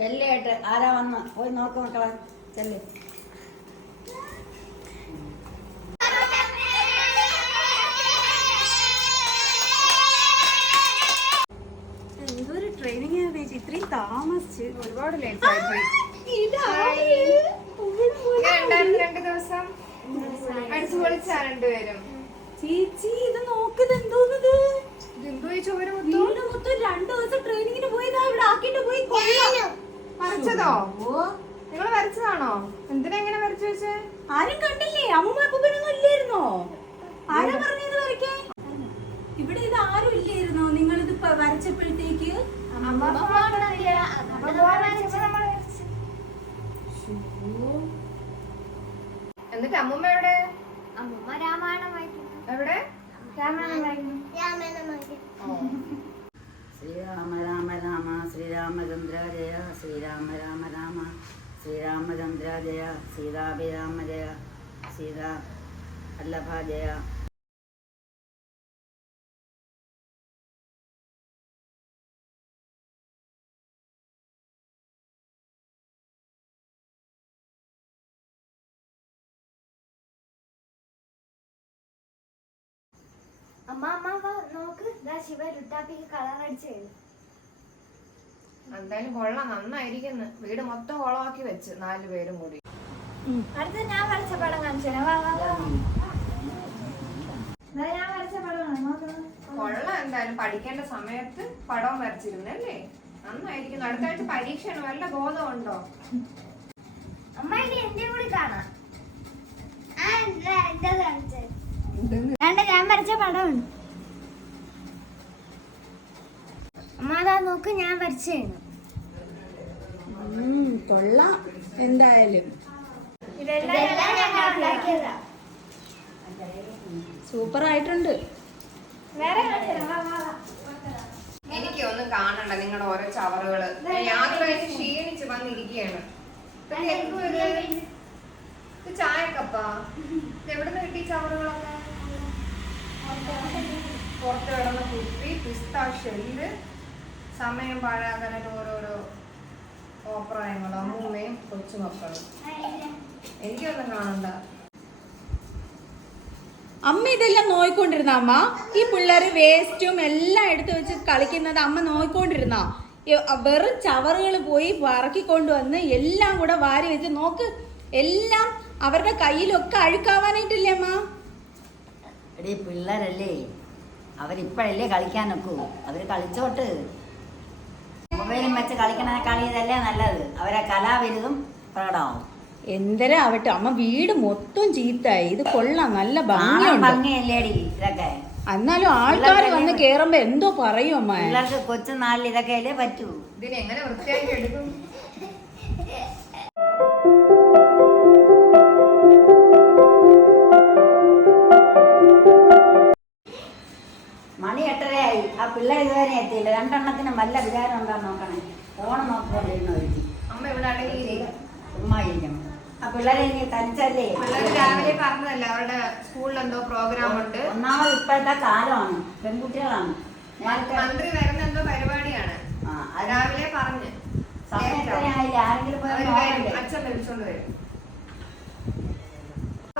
വെള്ളയായിട്ട് ആരാ വന്ന് പോയി നോക്ക് മക്കളെ ചെല്ല്. എന്തൊരു ട്രെയിനിങ് ഇത്രയും താമസിച്ച് ഒരുപാട് ലേറ്റ് ആയിപ്പോയി. 2 ദിവസം അടിച്ചു പൊളിച്ചാ രണ്ടുപേരും. ചേച്ചി ഇത് നോക്കുന്നത് എന്തോന്നത്? ചോര മൊത്തം 2 ദിവസം ട്രെയിനിങ്ങിന് പോയതാ ഇവിടെ ആക്കിട്ട് പോയി. വരച്ചതോ? നിങ്ങൾ വരച്ചതാണോ? എന്തിനാ എങ്ങനെ വരച്ചു വെച്ചേ? ആരും കണ്ടില്ലേ? അമ്മൂമ്മ അപ്പൂപ്പനൊന്നും ഇല്ലായിരുന്നോ? ആരാ പറഞ്ഞത് വരയ്ക്കാൻ? ഇവിടെ ഇത് ആരും ഇല്ലായിരുന്നോ നിങ്ങളിത് വരച്ചപ്പോഴത്തേക്ക്? എന്നിട്ട് അമ്മൂമ്മ എവിടെ? അമ്മൂമ്മ രാമായണം വായിക്കും. എവിടെ? രാമായണം വായിക്കും. രാമായണം വായിക്കും. ശ്രീരാമ രാമ രാമ ശ്രീരാമചന്ദ്ര ജയ ശ്രീരാമ രാമ രാമ ശ്രീരാമചന്ദ്ര ജയ സീതാഭിരാമ ജയ സീതാ വല്ലഭ ജയ. അമ്മ നോക്ക്, ശിവ ലുട്ടാപ്പിക്ക് കളർ അടിച്ചു. എന്തായാലും കൊള്ളാം, നന്നായിരിക്കുന്നു. വീട് മൊത്തം കുളമാക്കി വെച്ച് 4 പേരും കൂടി. അടുത്ത ഞാൻ വരച്ച പടം കാണിച്ചു. ഞാൻ വരച്ച പടമാണ്. കൊള്ളാം. എന്തായാലും പഠിക്കേണ്ട സമയത്ത് പടം വരച്ചിരുന്നല്ലേ? നന്നായിരിക്കുന്നു. അടുത്ത ആഴ്ച പരീക്ഷയാണ്. വല്ല ബോധമുണ്ടോ? അമ്മ ഇനി എന്റെ കൂടി കാണാം. ഞാൻ വരച്ച പടമാണ്. അമ്മ അതാ നോക്ക്, ഞാൻ വരച്ചാണ്. കൊള്ളാം. എന്തായാലും സൂപ്പർ ആയിട്ടുണ്ട്. എനിക്ക് ഒന്നും കാണണ്ട നിങ്ങളുടെ ഓരോ ചവറുകള്. യാത്ര ക്ഷീണിച്ച് വന്നിരിക്കുകയാണ്. ചായക്കപ്പാ എവിടുന്ന് കിട്ടി ചവറുകളൊക്കെ? പുറത്ത് കിടന്ന കുപ്പി, പിസ്ത ഷെല്ല്, സമയം പാഴാക്കാനായിട്ട് ഓരോരോ ഓപ്രായങ്ങളും അമ്മൂമ്മയും കൊച്ചുമക്കളും. എനിക്കൊന്നും കാണണ്ട. അമ്മ ഇതെല്ലാം നോയിക്കൊണ്ടിരുന്ന അമ്മ ഈ പിള്ളേര് വേസ്റ്റും എല്ലാം എടുത്തു വെച്ച് കളിക്കുന്നത് അമ്മ നോയിക്കൊണ്ടിരുന്ന. വെറും ചവറുകൾ പോയി പറക്കിക്കൊണ്ടുവന്ന് എല്ലാം കൂടെ വാരി വെച്ച് നോക്ക്. എല്ലാം അവരുടെ കയ്യിലൊക്കെ അഴുക്കാവാനായിട്ടില്ലേ അമ്മ? എടീ പിള്ളേരല്ലേ, അവരിപ്പോഴല്ലേ കളിക്കാനൊക്കൂ. അവർ കളിച്ചോട്ട്. മൊബൈലും വെച്ച് കളിക്കണേക്കാൾ ഇതല്ലേ നല്ലത്. അവരെ കലാവിരുതും പ്രകടമാവും. എന്തര ആവട്ടെ അമ്മ, വീട് മൊത്തം ചീത്തായി. ഇത് കൊള്ളാം, നല്ല ഭംഗിയുണ്ട്. ഭംഗിയല്ലേടി ഇതൊക്കെ? എന്നാലും ആൾക്കാർ വന്ന് കേറുമ്പോ എന്തോ പറയും അമ്മ. പിള്ളേർക്ക് കൊച്ചു നാളിൽ ഇതൊക്കെ അല്ലേ പറ്റൂ. ഇതിനെങ്ങനെ വൃത്തിയാക്കി എടുക്കും? മണി 8:30 ആ പിള്ളേർ ഇതുവരെ എത്തിയില്ല. 2 എണ്ണത്തിനും വല്ല വിചാരം ഉണ്ടാന്ന് നോക്കണേ. ഓണം നോക്കിക്കൊണ്ടിരുന്നു. അമ്മ ഇവിടെ അടങ്ങിയില്ലേ? ഉമ്മ ഇരിക്കണം. ആ പിള്ളേരെ ഇനി തനിച്ചല്ലേ? പിള്ളേർ രാവിലെ പറഞ്ഞതല്ല അവരുടെ സ്കൂളിൽ എന്തോ പ്രോഗ്രാം ഉണ്ട്. ഒന്നാമത് ഇപ്പോഴത്തെ കാലമാണ്, പെൺകുട്ടികളാണ്. മന്ത്രി വരുന്ന എന്തോ പരിപാടിയാണ്. രാവിലെ പറഞ്ഞ് ആരെങ്കിലും അച്ഛൻ വിളിച്ചോണ്ട് വരും.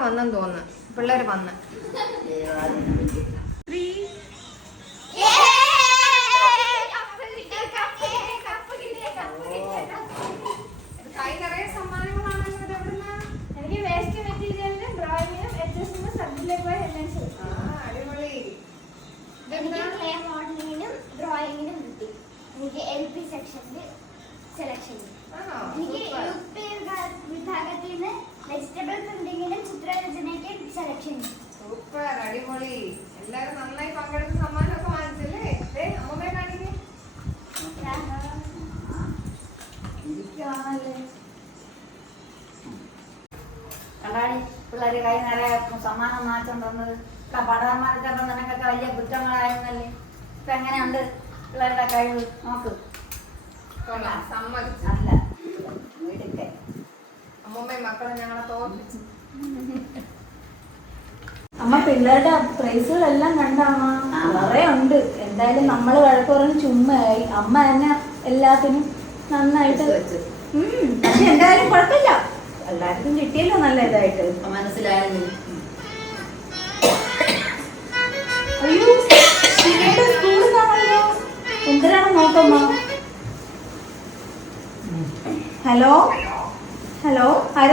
വന്നെന്ന് തോന്നുന്നു. പിള്ളേര് വന്ന് കൈ നിറയെ സമ്മാനങ്ങളാണ്. എനിക്ക് വേസ്റ്റ് മെറ്റീരിയലിനും ഡ്രോയിങ്ങിനും എഡ്ജസ്റ്റിനും സബ്ജക്റ്റിലേക്ക് പോയി അടിപൊളി. ക്ലേ മോഡലിങ്ങിനും ഡ്രോയിങ്ങിനും കിട്ടി. എനിക്ക് LP സെക്ഷനിൽ സെലക്ഷൻ. എനിക്ക് UP വിഭാഗത്തിൽ നിന്ന് വെജിറ്റബിൾ പ്രിന്റിങ്ങിനും ചിത്രരചനയ്ക്കും സെലക്ഷൻ. സൂപ്പർ, അടിപൊളി. എല്ലാരും നന്നായി പങ്കെടുത്ത സമ്മാനമൊക്കെ വാങ്ങിച്ചല്ലേ? അമ്മമ്മയെ കാണിക്കേ. കണ്ടാടി പിള്ളേര് കൈ നിറയെ സമ്മാനം മാറ്റുണ്ടെന്നത്. പടം വരച്ചപ്പോ നിനക്കൊക്കെ വലിയ കുറ്റങ്ങളായിരുന്നല്ലേ. ഇപ്പൊ എങ്ങനെയുണ്ട് പിള്ളേരുടെ കഴിവ്? നോക്ക്. സമ്മതിച്ചു. നല്ല വീടൊക്കെ അമ്മമ്മയും മക്കളും ഞങ്ങളെ തോന്നിച്ചു. അമ്മ പിള്ളേരുടെ പ്രൈസുകളെല്ലാം കണ്ടാ? നിറയെ ഉണ്ട്. എന്തായാലും നമ്മൾ വഴക്ക് പറഞ്ഞ് ചുമ്മയായി. അമ്മ തന്നെ എല്ലാത്തിനും നന്നായിട്ട് പക്ഷെ എന്തായാലും കുഴപ്പമില്ല, എല്ലാവർക്കും കിട്ടിയല്ലോ നല്ല ഇതായിട്ട്. മനസ്സിലായിരുന്നു. അയ്യോ ശിവയുടെ സ്കൂളിൽ കാണാമല്ലോ, എന്തിനാണ് നോക്കമ്മ. Hello hello